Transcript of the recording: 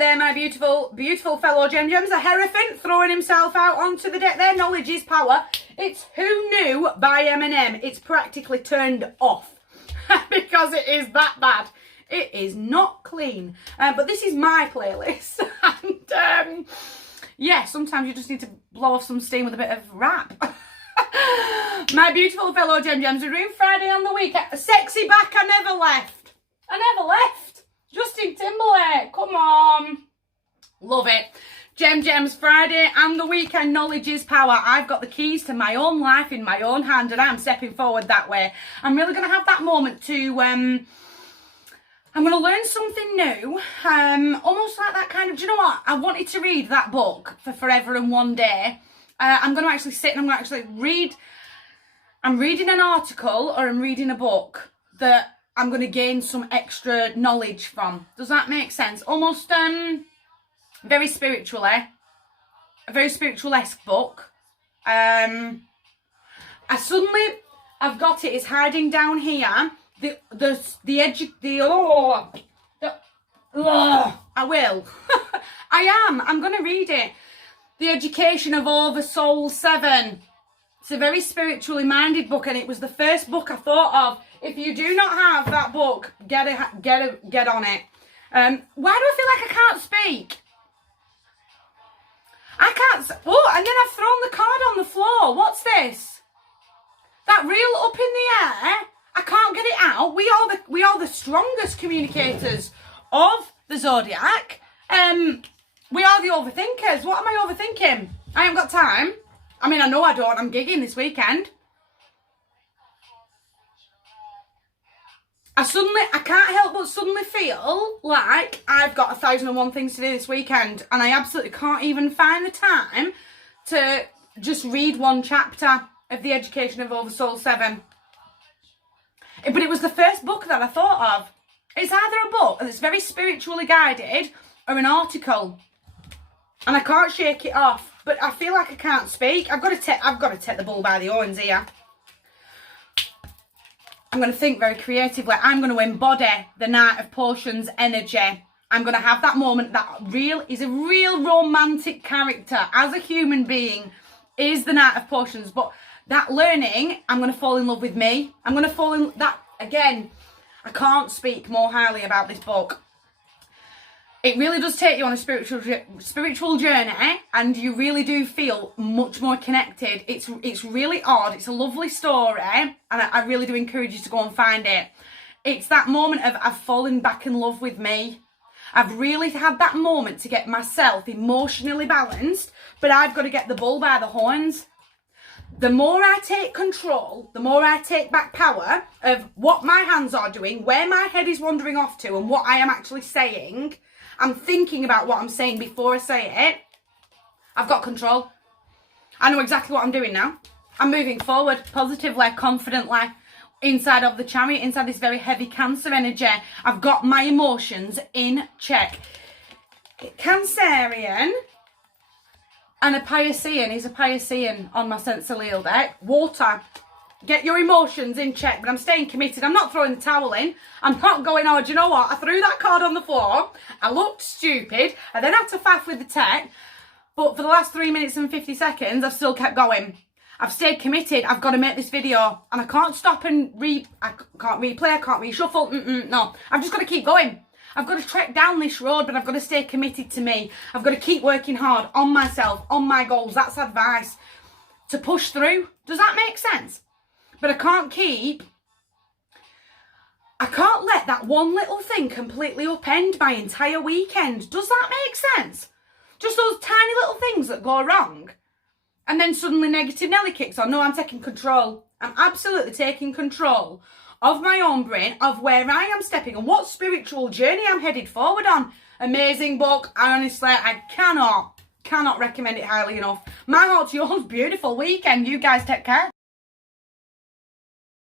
There, my beautiful, beautiful fellow Gems. A Hierophant throwing himself out onto the deck there. Knowledge is power. It's Who Knew by Eminem. It's practically turned off because it is that bad. It is not clean. But this is my playlist. And yeah, sometimes you just need to blow off some steam with a bit of rap. My beautiful fellow Gems. We're doing Friday on the week. Sexy back, I never left. I never left. Justin Timberlake, come on. Love it. Gems, Friday and the weekend. Knowledge is power. I've got the keys to my own life in my own hand and I'm stepping forward that way. I'm really going to have that moment to, I'm going to learn something new. Almost like that kind of, do you know what? I wanted to read that book for Forever and One Day. I'm going to actually sit and I'm going to actually read. I'm reading an article or I'm reading a book that I'm going to gain some extra knowledge from. Does that make sense? Almost very spiritually. A very spiritual-esque book. I've got it. It's hiding down here. I will. I'm going to read it. The Education of Over Soul 7. It's a very spiritually minded book and it was the first book I thought of. If you do not have that book, get on it. Why do I feel like I can't speak? I can't. Oh, and then I've thrown the card on the floor. What's this? That reel up in the air. I can't get it out. We are the strongest communicators of the zodiac. We are the overthinkers. What am I overthinking? I haven't got time. I mean, I know I don't. I'm gigging this weekend. I can't help but suddenly feel like I've got 1,001 things to do this weekend and I absolutely can't even find the time to just read one chapter of The Education of Over Soul 7. But it was the first book that I thought of. It's either a book that's very spiritually guided or an article. And I can't shake it off. But I feel like I can't speak. I've got to take the bull by the horns here. I'm going to think very creatively. I'm going to embody the Knight of Potions energy. I'm going to have that moment that is a real romantic character as a human being is the Knight of Potions. But that learning, I'm going to fall in love with me. I'm going to fall in that again. I can't speak more highly about this book. It really does take you on a spiritual journey and you really do feel much more connected. It's really odd. It's a lovely story and I really do encourage you to go and find it. It's that moment of I've fallen back in love with me. I've really had that moment to get myself emotionally balanced, but I've got to get the bull by the horns. The more I take control, the more I take back power of what my hands are doing, where my head is wandering off to and what I am actually saying. I'm thinking about what I'm saying before I say it. I've got control. I know exactly what I'm doing now. I'm moving forward positively, confidently, inside of the Chariot, inside this very heavy Cancer energy. I've got my emotions in check. Cancerian and a Piscean is a Piscean on my Sensorial deck. Water. Get your emotions in check, but I'm staying committed. I'm not throwing the towel in. I'm not going, oh, do you know what? I threw that card on the floor. I looked stupid. I then had to faff with the tech. But for the last 3 minutes and 50 seconds, I've still kept going. I've stayed committed. I've got to make this video. And I can't stop and I can't replay. I can't reshuffle. No, I've just got to keep going. I've got to trek down this road, but I've got to stay committed to me. I've got to keep working hard on myself, on my goals. That's advice to push through. Does that make sense? But I can't let that one little thing completely upend my entire weekend. Does that make sense? Just those tiny little things that go wrong. And then suddenly negative Nelly kicks on. No, I'm taking control. I'm absolutely taking control of my own brain, of where I am stepping and what spiritual journey I'm headed forward on. Amazing book. Honestly, I cannot recommend it highly enough. My heart to yours, beautiful weekend. You guys take care.